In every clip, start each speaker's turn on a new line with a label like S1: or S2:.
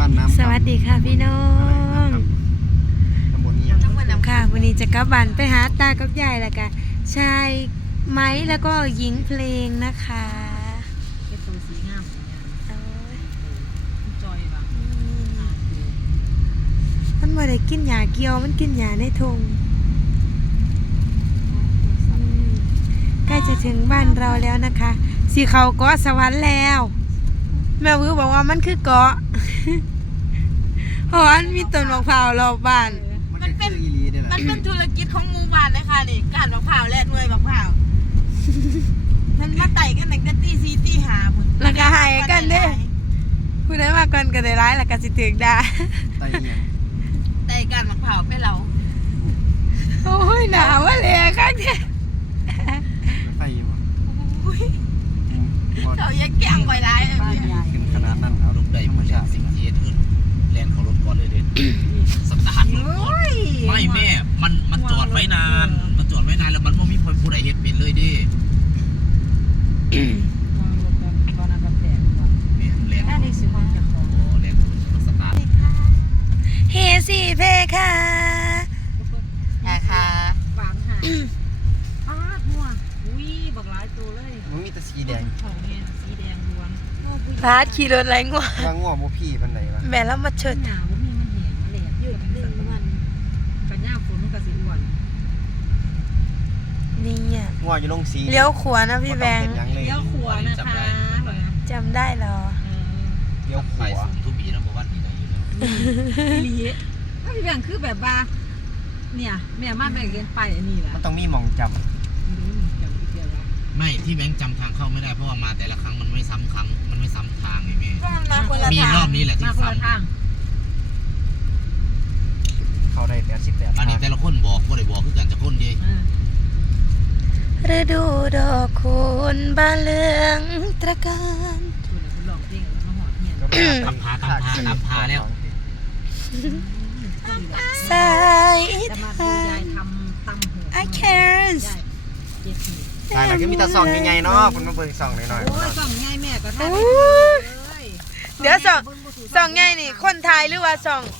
S1: สวัสดีค่ะพี่น้องค่ะวันนี้จะกลับบ้านไปหาตากับยายแล้วกันชายไม้แล้วก็หญิงเพลงนะคะ
S2: เป็นตัวสีงามจอยบ้าง
S1: มันบ่ได้กินหญ้าเกี่ยวมันกินหญ้าในทงใกล้จะถึงบ้านเราแล้วนะคะสีเขาเกาะสวรรค์แล้วแม่วือบอกว่ามันคือเกาะเพราะมันมีต้นมะพร้าวรอบบ้าน
S3: มันเป็นธุรกิจของหมู่บ้านเลยค่ะนี่การมะพร้าวและหน่วยมะพร้าวมันมาไต่กันตั้งแต่ตี 4 ตี 5พุ่น
S1: แล้วก็หายกันเด้ผู้ใดมาก่อนก็ได้ร้ายแล้วก็สิถึงได้
S3: ไต่การมะพร้าวไปเรา
S1: โอ้ยหนาวว่าเลยค่ะเนี่ย
S4: ไปอยู่
S3: เขาแยกแกงไว้ร้าย
S4: ขนาดนั้นเอาลูกได้มาจากสิ่งที่ขึ้นแลนเขารถก่อนเลยเด็ดสตาร์ทไม่แม่มันจอดไว้นานแล้วมันไม่มีผู้ใดเห็นเป็นเลยดิ
S1: เฮสี่เพค่ะ
S3: ค่ะ
S2: บางหาหัวอุ้ยบักหลายตัวเลย
S4: มันมีแต่สีแดง
S2: ของเนี่ยสีแดงล้วน
S1: พาดขี่รถไรง่วง
S4: ว่าง่วงโมพี่มันไหนวะ
S1: แม่แล้วมาเชิด
S2: หนาวมีมันแห้งมันแหลกยืดหนึ่งวันกันย่าฝนมันกระสีอ้วน
S1: นี่อ่ะ
S4: ง่วงอยู่ลงสี
S1: เลี้ยวขวานะพี่แบงค์
S2: เลี้ยวขวานะคะ
S1: จำได้เหรอ
S4: เลี้ยวขวาทุบีนะบอกว่าที่ไหนอยู่
S2: แล้วลีพี่แบงค์คือแบบว่าเนี่ยแม่มาแม่เรียนไปอันนี้แหละ
S4: มันต้องมีมองจำ
S5: ไม่ที่แบงค์จำทางเข้าไม่ได้เพราะว่ามาแต่ละครั้งมันไม่ซ้ำครั้งมันไม่ซ้ำทางไงแม่มีรอบนี้แหละที่ซ้ำ
S4: เขาได้88
S5: อันนี้แต่ละคนบอกว่าได้บอกคือกันจะคนดี
S1: ฤดูดอกคูณบานเหลืองตระการ
S5: ตำพาแล้ว
S1: สาย
S2: ทาง
S1: I can't
S4: ใช่แล้วก็มีตาซองใหญ่ๆเนาะคุณมาเบิ่งซองหน่อย
S2: ๆโอ้ยซองใหญ่แม่ก็ท
S1: เดี๋ยวสองใหญ่นี่คนไทยหรือว่าสอง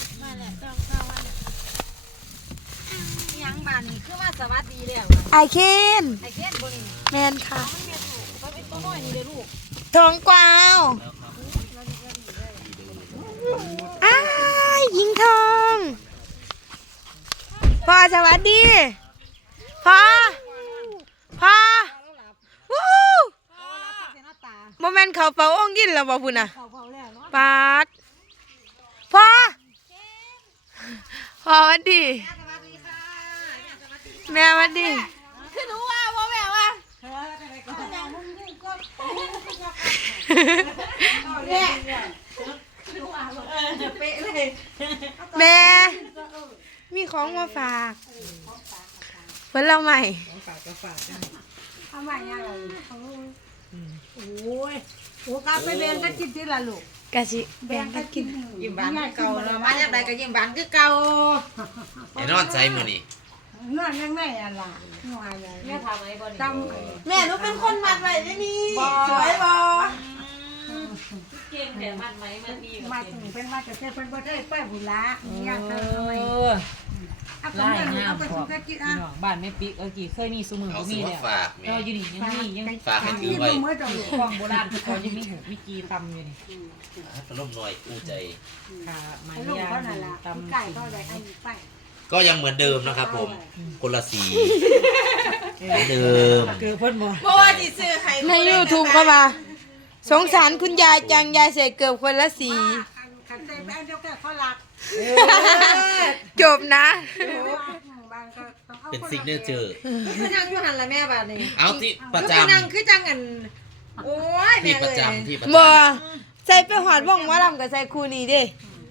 S2: ยังบ้านนี่คือว่าสวัสดีแล้ว
S1: ไอเคนแมนค่ะทองกวาวอ้ายยิงทองพ่อสวัสดีพ่อวู้โมเมนต์เขาเป่าองค์ยินแล้วบ่พุ่นน่ะปาดพ่อสวัสดีแม่สวัสดี
S3: คือรู้ว่าพ่อแม่ว่า
S1: แม่มีของมาฝากเพิ่นเราใหม่
S2: ทำไมอะไรโอ้ยโอ้กาไปเรียนก็กินที่ละลูก
S1: กะสิแบ่งกันกิน
S3: ยิ้มบานเก่าแล้วมาจากใดก็ยิ้มบานคือเก่า
S5: ไอ้นอนใจมือนี่
S2: นอนยังไงอะล่ะนอนอะไรแม่ทำอะไรบ่จ
S3: ำแม่หนูเป็นคนมัดไว้ได้นี่สวยบ่
S2: เก่งแต่มัดไหมมันดีมาถึงเป็นมาจากเพิ่นบ่ได้ไปบุระยากเท่าไหร่
S6: ไล่งามพอพี่น้องบ้านแม่ปิ๊กกี่เคยมีซุมือก็มีแล้วเราอยู่นี่ยังมียัง
S5: ฝากให้ถือไว้
S6: กองโบราณเขายังมีหูมีกีตำอยู่นี่
S5: พะล่มลอยอู้ใจ
S6: ค่ะมายาตำ
S5: ก็ยังเหมือนเดิมนะครับผมคนละสีเดิม
S6: เกิดเพิ่นบ่
S3: สิซื้อให้
S1: ใน YouTube เข้ามาสงสารคุณยายจังยายใส่เกือบคนละสีจบนะ
S5: เป็นซิกเนเจอร์
S3: คือนั่งอยู่หันละแม่บาดนี้
S5: เอาที่ประจำ
S3: นั่งคือจังกันโอ้ย
S5: ที่ประจำ
S1: บ่ใส่ไปหอดว่องว่าลำกับใส่คู่นี้ดิ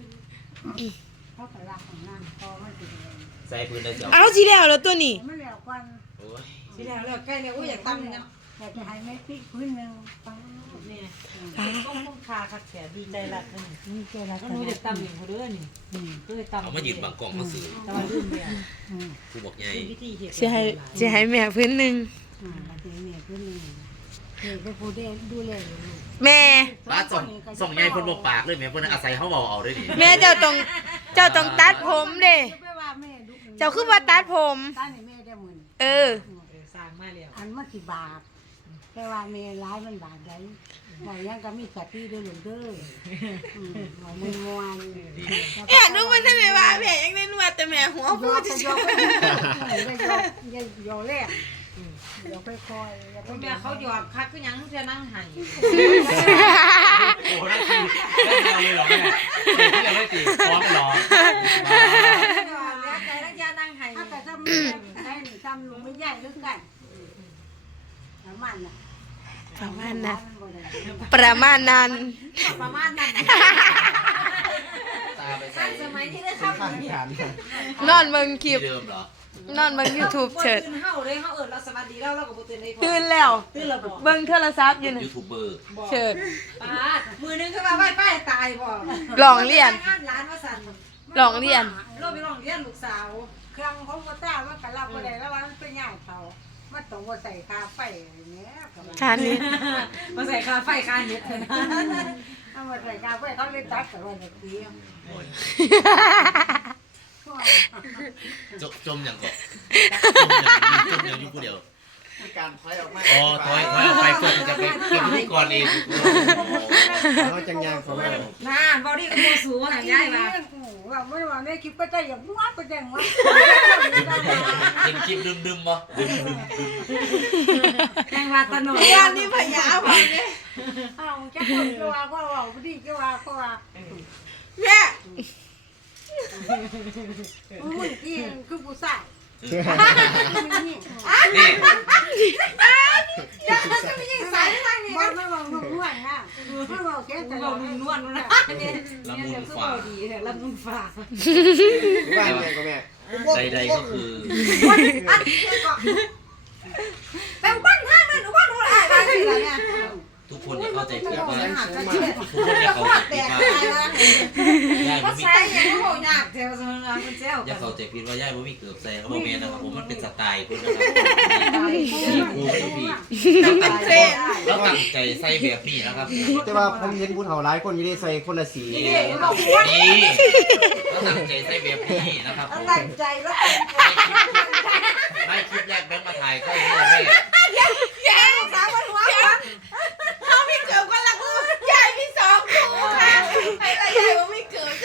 S5: ใส่พื้นได้จ้ะ
S1: เอาสิแล้วตัวนี้
S3: สิแล้วใกล้แล้วอยากตำเนาะ
S2: อยากจะให้แม่ปิ๊กพื้นนึงป้า
S6: เนี่ยต้องคาคักแขนดีใจรักนี่ใจรักก็รู้จะตำอย่างเขาเด้อนี่ก็เลยตำ
S5: เอามายืนบางกล่องมาซื้อ
S6: แต่ว่าลืมเนี่ย
S5: กูบอกไง
S1: จะให้แม่พื้นนึง
S2: นี่เป็นผู้ดูแลอยู่
S1: แม่
S5: ป้าส่งใหญ่เพิ่นบ่ปากเลยแม่เพิ่นอาศัยเฮาเว้าเอาได้นี่
S1: แม่เจ้าต้องตัดผมเด้
S2: ไปว่าแม่ดุ
S1: เจ้าคือว่าตัดผม
S2: ตั้งให้แม่ได้หมื่น
S1: เออ
S6: สร้างมาแล้ว
S2: อันมากี่บาทแต่ว่าแม่ร้ายมันบาทใดหน่อยยังก็มีสติด้วยหลุมเด้อหน่อยมวน
S3: เนี่ยนึกว่าท่านแม่ว่าแม่ยังได้นวดแต่แม่หัว
S2: ย
S3: พู
S2: อ
S3: ด
S2: ก็ยอก็ยอแรกยอค่อยๆ
S6: คุณแม่เขาหยอดคักคือหยังจะนั่งให้
S5: โอ้นั่นคือได้เดียวเลยเหรอแม่ที่เราได้ตีพร้อมหรอ
S6: แล้วใจแล้วจะนั่งให้
S2: ถ้าแต่ถ้าไม่ได้จำลุงไม่ใหญ่เรื่องกันน้ำมันอ่ะ
S1: ประมาณนั้นประมาณนั้น
S6: ประมาณนั้น
S5: ตาไปใส่
S6: สมัยที่ได้เข้าไป
S1: นอนเบิ่งคลิ
S5: ที่
S1: ป
S5: เดิมเหรอน
S1: อนเบิ่ง YouTube เฉิด
S6: ตื่นเฮาเลยเฮาเราสวัสดีแล้วเราก็บ่ตื่นได้พอ
S1: ตื่นแล้ว
S6: ตื่นแล้วบ่
S1: เบิ่งโทรศัพท์อยู่น่ะ
S5: ยูทูบเบอร์
S1: เฉิด
S6: มือนึงคือว่าไหว้ป้ายตายบ่
S1: ลองเรียน
S6: งานร้านว่าสั่น
S1: ลองเรียน
S6: เราไปลองเรียนลูกสาว
S2: เครื่องของกระต้ามันกระลับอะไรแล้วมันเป็นง่ายเขามันต้องว่าใส่คาไฟอย่างเงี้ย
S1: ทานนี้
S6: มาใส่คาไฟคาเน็ตเลยนะ
S2: เอามาใส่คาไฟเขาเลยตัดแต่ว่าเด็กดี
S5: จมอย่างก่อนจมอย่างอยู่กูเดียว
S7: การถอยออกมา
S5: อ๋อถอยออกไปเพื่อจะไปเป็นพิธีกรเอง
S7: เขาจังยางเขาแม่
S6: น่าเบาดีก็โมสูว่าหายายมา
S2: ว่าไม่ว่าในคลิปก็จะอย่างว่าก็จะว่า
S5: เห็นคลิปดึมๆบ่ดึม
S6: แรงว่าตะโน
S3: เรียนนี่พยาพอเนี่ย
S2: เอาจะคนก็ว่าก็ว่าดีก็ว่าก็ว่า
S3: แม่
S2: มึงที่คือผู้ชาย
S5: ๆนี่
S2: สายทางนี้มันไม่ว่านุ่มนวลนะไม่ว่าแค่แต่
S6: เบานุ่มนวลนะเนี่ยเนี่ยคือเบาดีแหละละมุนฝ่า
S7: บ้านแม่ก็แม่
S5: ใดๆก็คือ
S6: แต่บ้านทางนั้นบ้านนู้นอะไรกันเนี่ย
S5: ทุกคนอย่าเข้าใจผิดว่าทุกคนอย่าเข้าใจผิดว่าย่ายบ่มี
S6: ใช่ยังโหยากแถวสนามมันเจ้า
S5: อย่าเข้าใจผิดว่าย่ายบ่มีเกือบใส่เขาบ่แม่นนะครับผมมันเป็นสไตล์คุณนะครับนี่ครูพี่แล้วตั้งใจใส่แบบนี้นะครับ
S7: แต่ว่าผมเห็นผู้เฒ่าหลายคนอยู่ได้ใส่คนละสี
S5: นี่แล้วตั้งใจใส่แบบนี้นะครับผม
S6: ตั้งใจแล้ว
S5: ไม่คลิปแรกแบงค์มาถ่ายเข้าให้แม่
S6: สาวหัว
S3: เขาไม่เกิดกันละกูยายมี2คู่ค่ะไอ้ยายว่าไม่เกิดใจ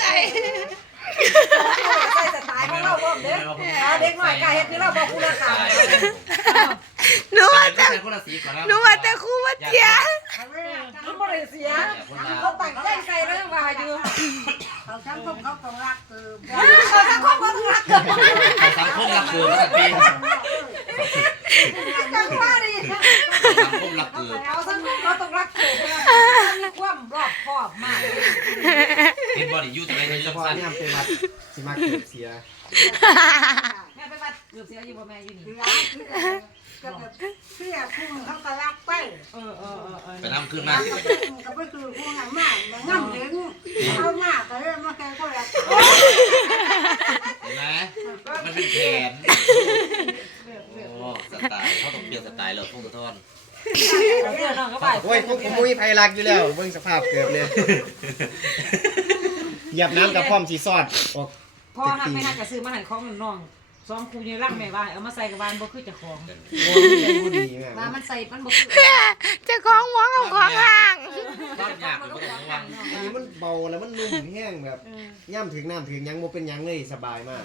S6: ใส่สไตล์ของเราบ่เด็กเด็กหน่อยกายเฮ็ดคือเราบอกคุณราคา
S1: หนูว่า
S5: แต่
S1: แต่
S5: คนละสีก่อนนะ
S1: หนูว่าแต่ครูว่าเจีย
S6: มันบ่ได้เสียเขาตั้งใจใส่เรื่องว่าอยู่
S2: เขาทั้งพวกเขาต้องรักคือ
S6: เขาทั้งครอบครัวทั้งรักเกิด
S5: สังคมรักเกิดมาตั้งปี
S6: จังว่าดิ
S5: สังคมรักเกิด
S6: เขาทั้งเขาต้องรักเกิดมีความรอบคอบมาก
S5: เห็นบอดี้ยูทำไมถึง
S7: เฉ
S5: จัง
S7: พาะ
S5: สั้น
S7: เนี่ยเป็นวัดสิมาเกิดเสีย
S6: แม่ไปบัดเกือบเสียอยู่บ่แม่อยู่นี่
S2: รักก็แบบเสื้อคุ้มเขาก็รักไป
S5: ไปทำขึ้นมา
S2: ก็ไม่คือคุ้มหนังมากมันง่ำถึงเอามากก็เลยมาแกก็รัก
S5: เห็นไหมมันเป็นแผนโอ้สไตล์เขาต้องเปลี่ยนสไตล์แล้วพวกกระท่อน
S6: เพื่อนน้องก็บ่าย
S7: โอ้ยผมมุ้ยไพรักอยู่แล้วเบิ่งสภาพเกือบเลยเหยียบน้ำกับพร้อมสีซอดออก
S6: พ่อหักไม่หักก็ซื้อมาให้ของน้อง2คู่อยู่รักแม่ว่าเอามาใส่กับบ้านบ่คือเจ้าของ
S7: โอ้ยใจบุดีแม่
S6: ว่ามันใส่มันบ่คือ
S1: เจะของหัวกับของห่าง
S5: ต้อนยากหรือว่าต้องระวัง
S7: อันนี้มันเบาแล้วมันนุ่มแห้งแบบย่ำถึงน้ำถึงยังบ่เป็นหยังเลยสบายมาก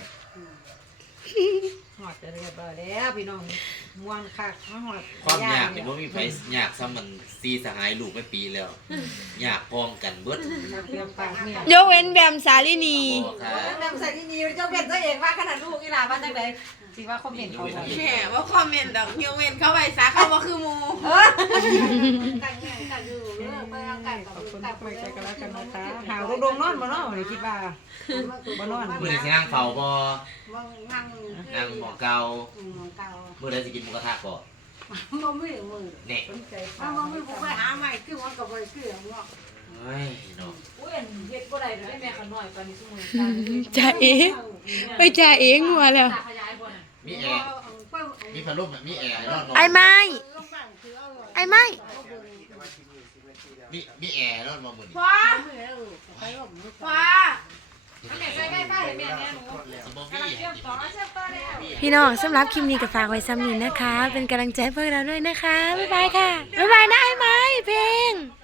S6: หอดจะเรียบร้อยแล้วพี่น้องม่วนคักมาหอด
S5: ความยากเนี่ยว่ามีไผยากซ้ำมันซีสหายลูกไม่ปีแล้วยากพร้อมกันเบิด
S6: เตรียมปากเนี่ย
S1: ยกเว้นแบมสาลินี
S5: โอ้ค่ะ
S6: แม่ใส่ที่นี่เจ้าเป็นตัวเองว่าขนาดลูกนี่ล่ะว่าจังได๋สิว่าคอมเมนต์เขาบ่
S3: แม่ว่าคอมเมนต์ดอกยกเว้นเข้าไปซะเขาบ่คือหมู่
S2: กันแย่งกันอยู่เรื่องไปเอากันกับ
S6: ขอบคุณ
S2: กั
S6: ที่
S2: บ
S6: ไว้ใจกันแล้วกันนะคะหาวโดงๆนอนบ่เนาะนี่คิดว่าบ่นอน
S5: มื้อนี้สินั่งเฝ้าบ่
S2: มึงนั่ง
S5: นั่งหมอเก่า
S2: เก่า
S5: มื้อใดสิกินหมูกระทะบ่
S2: มึงไม่มือ
S5: เนี่ย
S2: ถ้ามึงไม่ไปหาใหม่คือมันก็ไปคือเนาะ
S5: เฮ้ยเนาะ
S6: อุ้ยเฮ็ดบ่ได้เลยแม่ขน้อยตอนนี้ซุมื้อ
S1: จ่าเองไปจ่าเองหัวแล้ว
S6: ขยายบ่น่ะ
S5: มีแอร์มีพัดลมมีแอร์นอน
S1: ไอ้ไม้ไอ้ไม้
S2: ไ
S4: มีแอร์แล้วมาหมด
S3: ฟ้า
S2: ไปร่มลูก
S3: ฟ้า
S6: แม่ใส่ไฟฟ้าให้แม่แม่หนู
S3: กำลังเชื่อมต่อเชื่อมต่อแล้ว
S1: พี่น้องสำหรับคลิปนี้ก็ฝากไว้ซ้ำนี้นะคะ เป็นกำลังใจให้พวกเราด้วยนะคะ บ๊ายบายค่ะ บ๊ายบายนะไอ้ไม้เพลง